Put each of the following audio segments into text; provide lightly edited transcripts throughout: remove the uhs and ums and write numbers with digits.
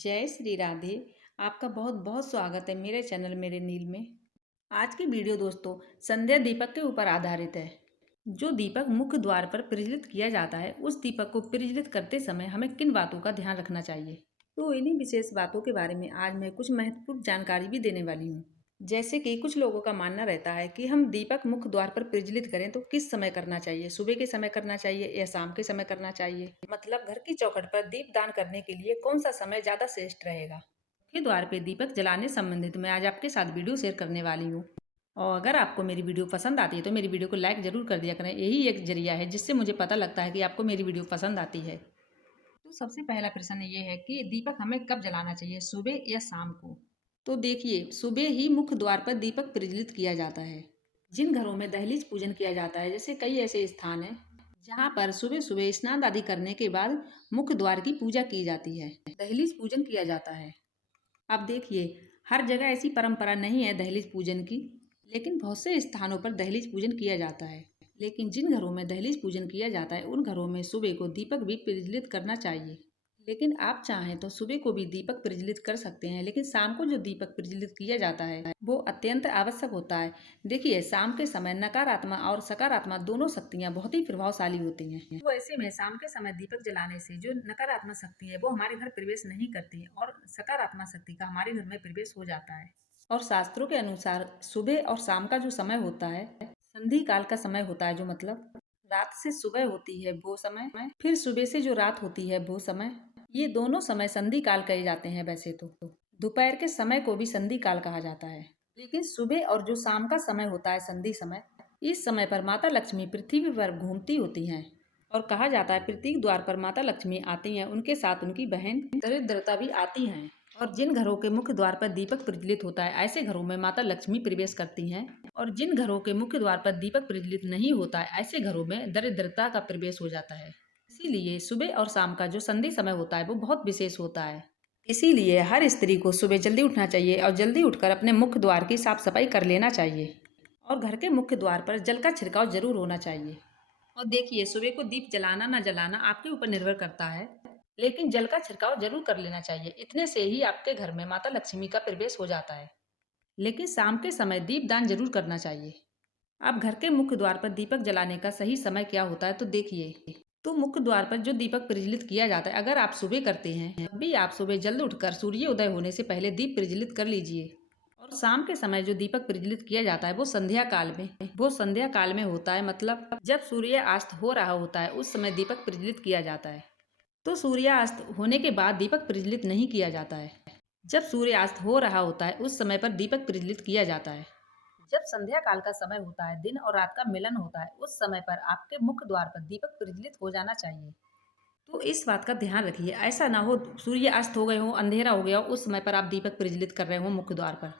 जय श्री राधे। आपका बहुत बहुत स्वागत है मेरे चैनल मेरे नील में। आज की वीडियो दोस्तों संध्या दीपक के ऊपर आधारित है। जो दीपक मुख्य द्वार पर प्रज्वलित किया जाता है उस दीपक को प्रज्वलित करते समय हमें किन बातों का ध्यान रखना चाहिए, तो इन्हीं विशेष बातों के बारे में आज मैं कुछ महत्वपूर्ण जानकारी भी देने वाली हूँ। जैसे कि कुछ लोगों का मानना रहता है कि हम दीपक मुख्य द्वार पर प्रज्वलित करें तो किस समय करना चाहिए, सुबह के समय करना चाहिए या शाम के समय करना चाहिए, मतलब घर की चौखट पर दीप दान करने के लिए कौन सा समय ज्यादा श्रेष्ठ रहेगा। मुख्य द्वार पे दीपक जलाने संबंधित मैं आज आपके साथ वीडियो शेयर करने वाली हूँ। और अगर आपको मेरी वीडियो पसंद आती है तो मेरी वीडियो को लाइक जरूर कर दिया करें। यही एक जरिया है जिससे मुझे पता लगता है कि आपको मेरी वीडियो पसंद आती है। तो सबसे पहला प्रश्न ये है कि दीपक हमें कब जलाना चाहिए, सुबह या शाम को। तो देखिए, सुबह ही मुख्य द्वार पर दीपक प्रज्वलित किया जाता है। जिन घरों में दहलीज पूजन किया जाता है, जैसे कई ऐसे स्थान हैं जहाँ पर सुबह सुबह स्नान आदि करने के बाद मुख्य द्वार की पूजा की जाती है, दहलीज पूजन किया जाता है। अब देखिए, हर जगह ऐसी परंपरा नहीं है दहलीज पूजन की, लेकिन बहुत से स्थानों पर दहलीज पूजन किया जाता है। लेकिन जिन घरों में दहलीज पूजन किया जाता है उन घरों में सुबह को दीपक भी प्रज्वलित करना चाहिए। लेकिन आप चाहें तो सुबह को भी दीपक प्रज्वलित कर सकते हैं, लेकिन शाम को जो दीपक प्रज्वलित किया जाता है वो अत्यंत आवश्यक होता है। देखिए, शाम के समय नकारात्मक और सकारात्मक दोनों शक्तियां बहुत ही प्रभावशाली होती हैं। तो ऐसे में शाम के समय दीपक जलाने से जो नकारात्मक शक्ति है वो हमारे घर प्रवेश नहीं करती और सकारात्मक शक्ति का हमारे घर में प्रवेश हो जाता है। और शास्त्रों के अनुसार सुबह और शाम का जो समय होता है संधि काल का समय होता है, जो मतलब रात से सुबह होती है वो समय, फिर सुबह से जो रात होती है वो समय, ये दोनों समय संधि काल कहे जाते हैं। वैसे तो दोपहर के समय को भी संधि काल कहा जाता है, लेकिन सुबह और जो शाम का समय होता है संधि समय, इस समय पर माता लक्ष्मी पृथ्वी पर घूमती होती हैं। और कहा जाता है प्रत्येक द्वार पर माता लक्ष्मी आती हैं, उनके साथ उनकी बहन दरिद्रता भी आती हैं। और जिन घरों के मुख्य द्वार पर दीपक प्रज्वलित होता है ऐसे घरों में माता लक्ष्मी प्रवेश करती हैं। और जिन घरों के मुख्य द्वार पर दीपक प्रज्वलित नहीं होता है ऐसे घरों में दरिद्रता का प्रवेश हो जाता है। इसीलिए सुबह और शाम का जो संधि समय होता है वो बहुत विशेष होता है। इसीलिए हर स्त्री को सुबह जल्दी उठना चाहिए और जल्दी उठकर अपने मुख्य द्वार की साफ सफाई कर लेना चाहिए। और घर के मुख्य द्वार पर जल का छिड़काव जरूर होना चाहिए। और देखिए, सुबह को दीप जलाना ना जलाना आपके ऊपर निर्भर करता है, लेकिन जल का छिड़काव जरूर कर लेना चाहिए। इतने से ही आपके घर में माता लक्ष्मी का प्रवेश हो जाता है। लेकिन शाम के समय दीप दान जरूर करना चाहिए। अब घर के मुख्य द्वार पर दीपक जलाने का सही समय क्या होता है, तो देखिए, तो मुख्य द्वार पर जो दीपक प्रज्वलित किया जाता है अगर आप सुबह करते हैं तब भी आप सुबह जल्द उठकर सूर्योदय होने से पहले दीप प्रज्वलित कर लीजिए। और शाम के समय जो दीपक प्रज्वलित किया जाता है वो संध्या काल में होता है, मतलब जब सूर्यास्त हो रहा होता है उस समय दीपक प्रज्वलित किया जाता है। तो सूर्यास्त होने के बाद दीपक प्रज्वलित नहीं किया जाता है। जब सूर्यास्त हो रहा होता है उस समय पर दीपक प्रज्वलित किया जाता है। जब संध्या काल का समय होता है, दिन और रात का मिलन होता है, उस समय पर आपके मुख्य द्वार पर दीपक प्रज्वलित हो जाना चाहिए। तो इस बात का ध्यान रखिए, ऐसा ना हो सूर्य अस्त हो गए हो, अंधेरा हो गया हो, उस समय पर आप दीपक प्रज्वलित कर रहे हो मुख्य द्वार पर।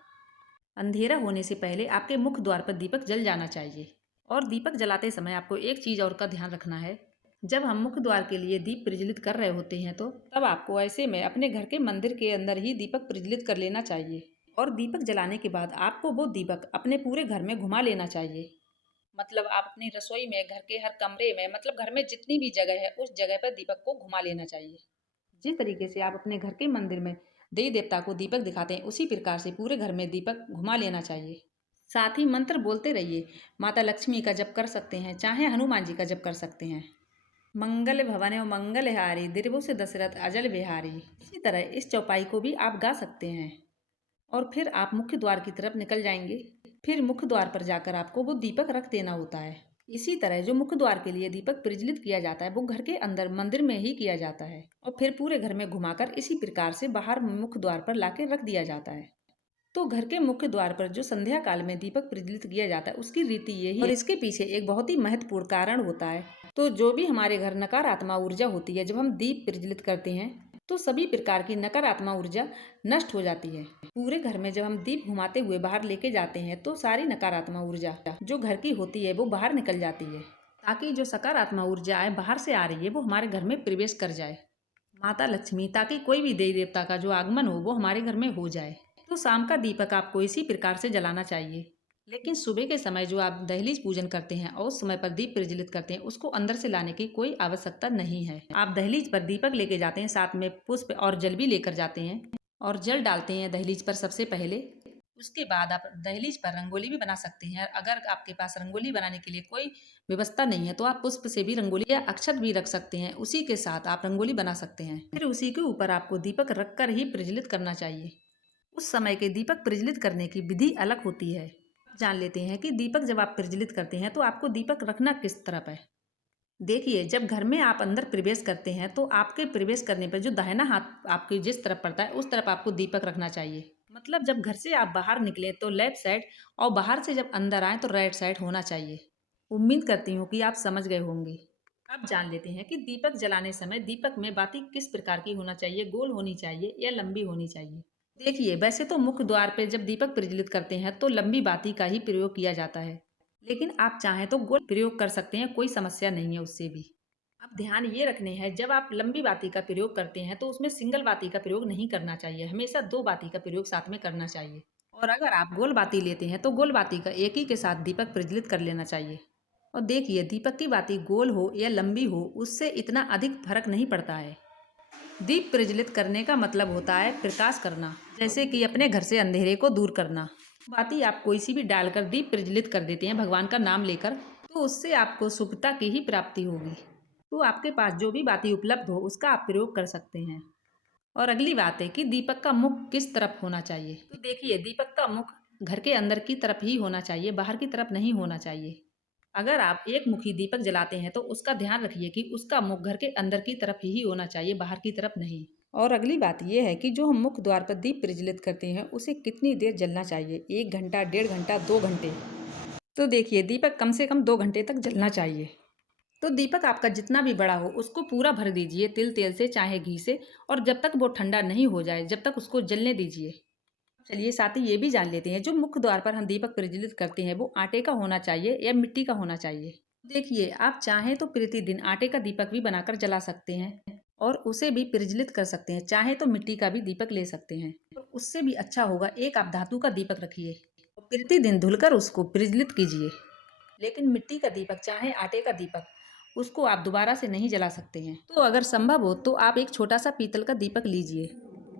अंधेरा होने से पहले आपके मुख्य द्वार पर दीपक जल जाना चाहिए। और दीपक जलाते समय आपको एक चीज और का ध्यान रखना है। जब हम मुख्य द्वार के लिए दीप प्रज्वलित कर रहे होते हैं तो तब आपको ऐसे में अपने घर के मंदिर के अंदर ही दीपक प्रज्वलित कर लेना चाहिए। और दीपक जलाने के बाद आपको वो दीपक अपने पूरे घर में घुमा लेना चाहिए। मतलब आप अपनी रसोई में, घर के हर कमरे में, मतलब घर में जितनी भी जगह है उस जगह पर दीपक को घुमा लेना चाहिए। जिस तरीके से आप अपने घर के मंदिर में देवी देवता को दीपक दिखाते हैं उसी प्रकार से पूरे घर में दीपक घुमा लेना चाहिए। साथ ही मंत्र बोलते रहिए। माता लक्ष्मी का जप कर सकते हैं, चाहे हनुमान जी का जप कर सकते हैं। मंगल भवन मंगलहारी दिर्बो से दशरथ अजल बिहारी। इसी तरह इस चौपाई को भी आप गा सकते हैं। और फिर आप मुख्य द्वार की तरफ निकल जाएंगे। फिर मुख्य द्वार पर जाकर आपको वो दीपक रख देना होता है। इसी तरह जो मुख्य द्वार के लिए दीपक प्रज्वलित किया जाता है वो घर के अंदर मंदिर में ही किया जाता है और फिर पूरे घर में घुमाकर इसी प्रकार से बाहर मुख्य द्वार पर लाके रख दिया जाता है। तो घर के मुख्य द्वार पर जो संध्या काल में दीपक प्रज्वलित किया जाता है उसकी रीति यही है और इसके पीछे एक बहुत ही महत्वपूर्ण कारण होता है। तो जो भी हमारे घर नकारात्मक ऊर्जा होती है, जब हम दीप प्रज्वलित करते हैं तो सभी प्रकार की नकारात्मक ऊर्जा नष्ट हो जाती है। पूरे घर में जब हम दीप घुमाते हुए बाहर लेके जाते हैं तो सारी नकारात्मक ऊर्जा जो घर की होती है वो बाहर निकल जाती है, ताकि जो सकारात्मक ऊर्जा है बाहर से आ रही है वो हमारे घर में प्रवेश कर जाए। माता लक्ष्मी, ताकि कोई भी देवी देवता का जो आगमन हो वो हमारे घर में हो जाए। तो शाम का दीपक आपको इसी प्रकार से जलाना चाहिए। लेकिन सुबह के समय जो आप दहलीज पूजन करते हैं और उस समय पर दीप प्रज्वलित करते हैं, उसको अंदर से लाने की कोई आवश्यकता नहीं है। आप दहलीज पर दीपक लेके जाते हैं, साथ में पुष्प और जल भी लेकर जाते हैं और जल डालते हैं दहलीज पर सबसे पहले। उसके बाद आप दहलीज पर रंगोली भी बना सकते हैं। अगर आपके पास रंगोली बनाने के लिए कोई व्यवस्था नहीं है तो आप पुष्प से भी रंगोली या अक्षत भी रख सकते हैं, उसी के साथ आप रंगोली बना सकते हैं। फिर उसी के ऊपर आपको दीपक रखकर ही प्रज्वलित करना चाहिए। उस समय के दीपक प्रज्वलित करने की विधि अलग होती है। जान लेते हैं कि दीपक जब आप प्रज्वलित करते हैं तो आपको दीपक रखना किस तरफ है। देखिए, जब घर में आप अंदर प्रवेश करते हैं तो आपके प्रवेश करने पर जो दाहिना हाथ आपके जिस तरफ पड़ता है उस तरफ आपको दीपक रखना चाहिए। मतलब जब घर से आप बाहर निकले तो लेफ्ट साइड और बाहर से जब अंदर आए तो राइट साइड होना चाहिए। उम्मीद करती हूँ कि आप समझ गए होंगे। अब जान लेते हैं कि दीपक जलाने समय दीपक में बाती किस प्रकार की होना चाहिए, गोल होनी चाहिए या लंबी होनी चाहिए। देखिए, वैसे तो मुख्य द्वार पे जब दीपक प्रज्वलित करते हैं तो लंबी बाती का ही प्रयोग किया जाता है, लेकिन आप चाहें तो गोल प्रयोग कर सकते हैं, कोई समस्या नहीं है उससे भी। अब ध्यान ये रखने हैं, जब आप लंबी बाती का प्रयोग करते हैं तो उसमें सिंगल बाती का प्रयोग नहीं करना चाहिए, हमेशा दो बाती का प्रयोग साथ में करना चाहिए। और अगर आप गोल बाती लेते हैं तो गोल बाती का एक ही के साथ दीपक प्रज्वलित कर लेना चाहिए। और देखिए, दीपक की बाती गोल हो या लंबी हो उससे इतना अधिक फर्क नहीं पड़ता है। दीप प्रज्वलित करने का मतलब होता है प्रकाश करना, जैसे कि अपने घर से अंधेरे को दूर करना। बाती आप कोई सी भी डालकर दीप प्रज्वलित कर देते हैं भगवान का नाम लेकर, तो उससे आपको शुभता की ही प्राप्ति होगी। तो आपके पास जो भी बाती उपलब्ध हो उसका आप प्रयोग कर सकते हैं। और अगली बात है कि दीपक का मुख किस तरफ होना चाहिए। तो देखिए, दीपक का मुख घर के अंदर की तरफ ही होना चाहिए, बाहर की तरफ नहीं होना चाहिए। अगर आप एक मुखी दीपक जलाते हैं तो उसका ध्यान रखिए कि उसका मुख घर के अंदर की तरफ ही होना चाहिए, बाहर की तरफ नहीं। और अगली बात यह है कि जो हम मुख्य द्वार पर दीप प्रज्वलित करते हैं उसे कितनी देर जलना चाहिए, 1 घंटा, 1.5 घंटा, 2 घंटे। तो देखिए, दीपक कम से कम 2 घंटे तक जलना चाहिए। तो दीपक आपका जितना भी बड़ा हो उसको पूरा भर दीजिए तिल तेल से चाहे घी से, और जब तक वो ठंडा नहीं हो जाए जब तक उसको जलने दीजिए। चलिए साथ ही ये भी जान लेते हैं, जो मुख्य द्वार पर हम दीपक प्रज्वलित करते हैं वो आटे का होना चाहिए या मिट्टी का होना चाहिए। देखिए, आप चाहें तो प्रतिदिन आटे का दीपक भी बनाकर जला सकते हैं और उसे भी प्रज्वलित कर सकते हैं, चाहे तो मिट्टी का भी दीपक ले सकते हैं। तो उससे भी अच्छा होगा एक आप धातु का दीपक रखिए और प्रतिदिन धुलकर उसको प्रज्वलित कीजिए। लेकिन मिट्टी का दीपक चाहे आटे का दीपक, उसको आप दोबारा से नहीं जला सकते हैं। तो अगर संभव हो तो आप एक छोटा सा पीतल का दीपक लीजिए,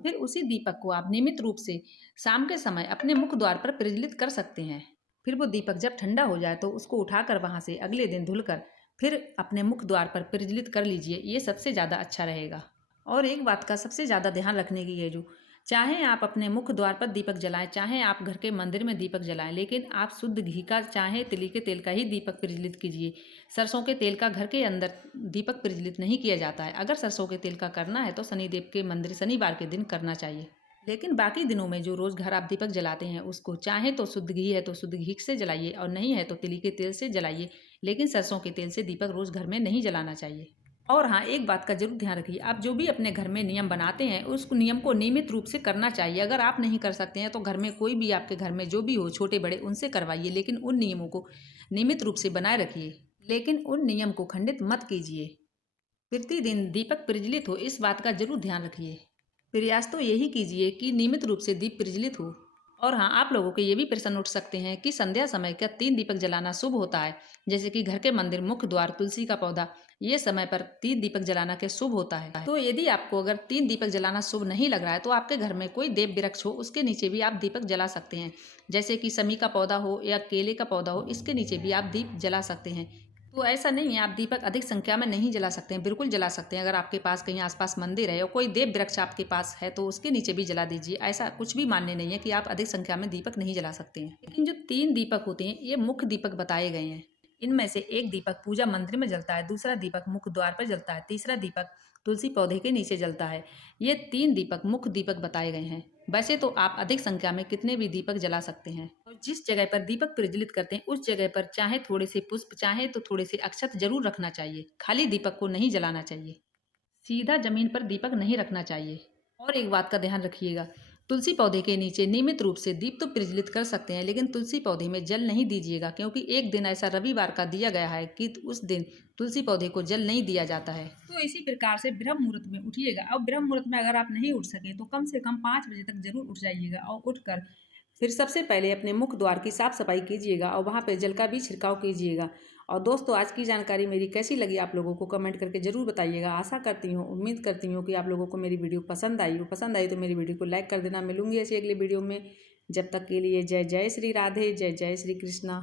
फिर उसी दीपक को आप नियमित रूप से शाम के समय अपने मुख्य द्वार पर प्रज्वलित कर सकते हैं। फिर वो दीपक जब ठंडा हो जाए तो उसको उठाकर वहां से अगले दिन धुलकर फिर अपने मुख्य द्वार पर प्रज्वलित कर लीजिए, ये सबसे ज़्यादा अच्छा रहेगा। और एक बात का सबसे ज़्यादा ध्यान रखने की है, जो चाहे आप अपने मुख्य द्वार पर दीपक जलाएं, चाहे आप घर के मंदिर में दीपक जलाएं, लेकिन आप शुद्ध घी का चाहे तिली के तेल का ही दीपक प्रज्वलित कीजिए। सरसों के तेल का घर के अंदर दीपक प्रज्वलित नहीं किया जाता है। अगर सरसों के तेल का करना है तो शनिदेव के मंदिर शनिवार के दिन करना चाहिए। लेकिन बाकी दिनों में जो रोज घर आप दीपक जलाते हैं उसको चाहे तो शुद्ध घी है तो शुद्ध घी से जलाइए और नहीं है तो तिली के तेल से जलाइए, लेकिन सरसों के तेल से दीपक रोज घर में नहीं जलाना चाहिए। और हाँ, एक बात का जरूर ध्यान रखिए, आप जो भी अपने घर में नियम बनाते हैं उस नियम को नियमित रूप से करना चाहिए। अगर आप नहीं कर सकते हैं तो घर में कोई भी आपके घर में जो भी हो छोटे बड़े उनसे करवाइए, लेकिन उन नियमों को नियमित रूप से बनाए रखिए, लेकिन उन नियम को खंडित मत कीजिए। प्रतिदिन दीपक प्रज्वलित हो इस बात का जरूर ध्यान रखिए। प्रयास तो यही कीजिए कि नियमित रूप से दीप प्रज्वलित हो। और हाँ, आप लोगों के ये भी प्रश्न उठ सकते हैं कि संध्या समय क्या 3 दीपक जलाना शुभ होता है, जैसे कि घर के मंदिर, मुख्य द्वार, तुलसी का पौधा, ये समय पर 3 दीपक जलाना के शुभ होता है। तो यदि आपको अगर 3 दीपक जलाना शुभ नहीं लग रहा है तो आपके घर में कोई देव वृक्ष हो उसके नीचे भी आप दीपक जला सकते हैं, जैसे कि समी का पौधा हो या केले का पौधा हो, इसके नीचे भी आप दीप जला सकते हैं। तो ऐसा नहीं है आप दीपक अधिक संख्या में नहीं जला सकते हैं, बिल्कुल जला सकते हैं। अगर आपके पास कहीं आसपास मंदिर है और कोई देव वृक्ष आपके पास है तो उसके नीचे भी जला दीजिए। ऐसा कुछ भी मान्य नहीं है कि आप अधिक संख्या में दीपक नहीं जला सकते हैं। लेकिन जो 3 दीपक होते हैं ये मुख्य दीपक बताए गए हैं। इनमें से एक दीपक पूजा मंदिर में जलता है, दूसरा दीपक मुख्य द्वार पर जलता है, तीसरा दीपक तुलसी पौधे के नीचे जलता है। ये 3 दीपक मुख्य दीपक बताए गए हैं। वैसे तो आप अधिक संख्या में कितने भी दीपक जला सकते हैं और जिस जगह पर दीपक प्रज्वलित करते हैं उस जगह पर चाहे थोड़े से पुष्प चाहे तो थोड़े से अक्षत जरूर रखना चाहिए, खाली दीपक को नहीं जलाना चाहिए। सीधा जमीन पर दीपक नहीं रखना चाहिए। और एक बात का ध्यान रखिएगा, तुलसी पौधे के नीचे नियमित रूप से दीप तो प्रज्वलित कर सकते हैं, लेकिन तुलसी पौधे में जल नहीं दीजिएगा, क्योंकि एक दिन ऐसा रविवार का दिया गया है कि उस दिन तुलसी पौधे को जल नहीं दिया जाता है। तो इसी प्रकार से ब्रह्म मुहूर्त में उठिएगा। और ब्रह्म मुहूर्त में अगर आप नहीं उठ सके तो कम से कम 5 बजे तक जरूर उठ जाइएगा और उठकर फिर सबसे पहले अपने मुख्य द्वार की साफ सफाई कीजिएगा और वहाँ पर जल का भी छिड़काव कीजिएगा। और दोस्तों, आज की जानकारी मेरी कैसी लगी आप लोगों को कमेंट करके ज़रूर बताइएगा। आशा करती हूँ, उम्मीद करती हूँ कि आप लोगों को मेरी वीडियो पसंद आई हो। पसंद आई तो मेरी वीडियो को लाइक कर देना। मिलूंगी ऐसी अगली वीडियो में। जब तक के लिए जय जय श्री राधे, जय जय श्री कृष्णा।